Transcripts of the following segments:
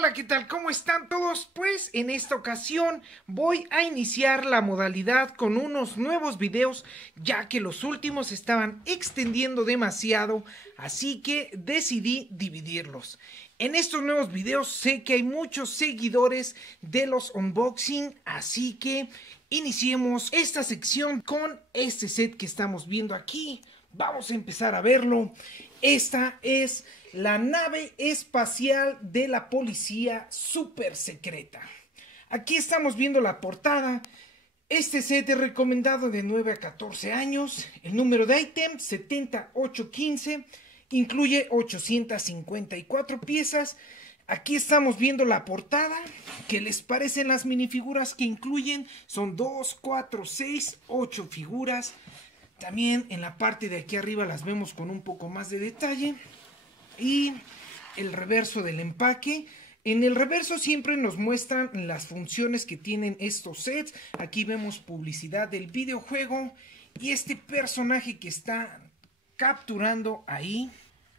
Hola, ¿qué tal? ¿Cómo están todos? Pues en esta ocasión voy a iniciar la modalidad con unos nuevos videos, ya que los últimos estaban extendiendo demasiado, así que decidí dividirlos. En estos nuevos videos sé que hay muchos seguidores de los unboxing, así que iniciemos esta sección con este set que estamos viendo aquí. Vamos a empezar a verlo. Esta es la nave espacial de la policía super secreta. Aquí estamos viendo la portada. Este set es recomendado de 9 a 14 años. El número de ítem 70815. Incluye 854 piezas. Aquí estamos viendo la portada. ¿Qué les parecen las minifiguras que incluyen? Son 2, 4, 6, 8 figuras. También en la parte de aquí arriba las vemos con un poco más de detalle. Y el reverso del empaque. En el reverso siempre nos muestran las funciones que tienen estos sets. Aquí vemos publicidad del videojuego y este personaje que está capturando ahí.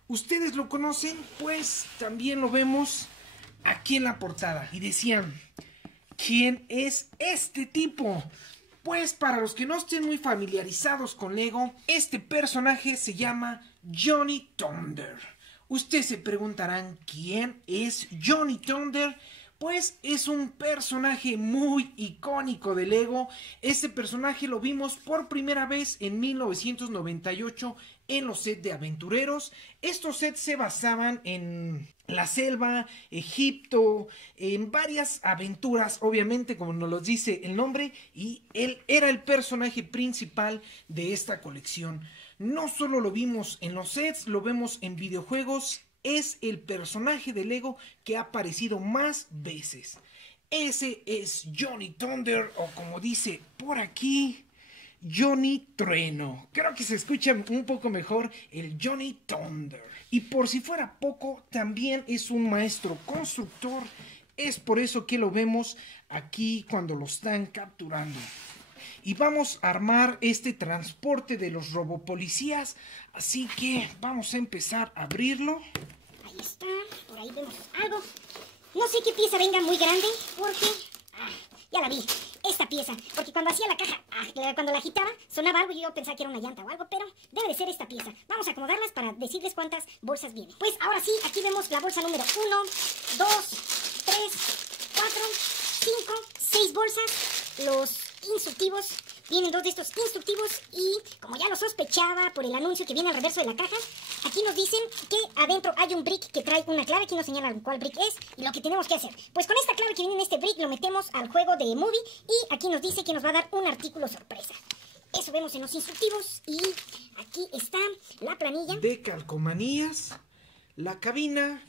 ¿Ustedes lo conocen? Pues también lo vemos aquí en la portada. Y decían, ¿quién es este tipo? Pues para los que no estén muy familiarizados con Lego, este personaje se llama Johnny Thunder. Ustedes se preguntarán, ¿quién es Johnny Thunder? Pues es un personaje muy icónico de Lego. Este personaje lo vimos por primera vez en 1998 en los sets de aventureros. Estos sets se basaban en la selva, Egipto, en varias aventuras, obviamente, como nos lo dice el nombre, y él era el personaje principal de esta colección. No solo lo vimos en los sets, lo vemos en videojuegos. Es el personaje de Lego que ha aparecido más veces. Ese es Johnny Thunder, o como dice por aquí, Johnny Trueno. Creo que se escucha un poco mejor el Johnny Thunder. Y por si fuera poco, también es un maestro constructor. Es por eso que lo vemos aquí cuando lo están capturando. Y vamos a armar este transporte de los robopolicías. Así que vamos a empezar a abrirlo. Ahí está, por ahí vemos algo. No sé qué pieza venga muy grande, porque... ya la vi, esta pieza. Porque cuando hacía la caja, cuando la agitaba, sonaba algo y yo pensaba que era una llanta o algo, pero debe de ser esta pieza. Vamos a acomodarlas para decirles cuántas bolsas vienen. Pues ahora sí, aquí vemos la bolsa número 1, 2, 3, 4, 5, 6 bolsas. Los instructivos, vienen 2 de estos instructivos y como ya lo sospechaba por el anuncio que viene al reverso de la caja, aquí nos dicen que adentro hay un brick que trae una clave. Aquí nos señalan cuál brick es y lo que tenemos que hacer. Pues con esta clave que viene en este brick lo metemos al juego de Movie y aquí nos dice que nos va a dar un artículo sorpresa. Eso vemos en los instructivos y aquí está la planilla de calcomanías, la cabina.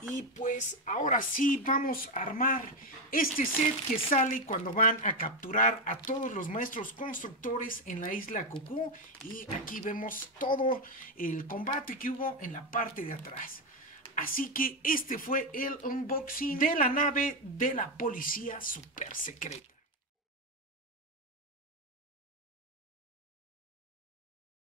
Y pues ahora sí vamos a armar este set que sale cuando van a capturar a todos los maestros constructores en la isla Cucú. Y aquí vemos todo el combate que hubo en la parte de atrás. Así que este fue el unboxing de la nave de la policía super secreta.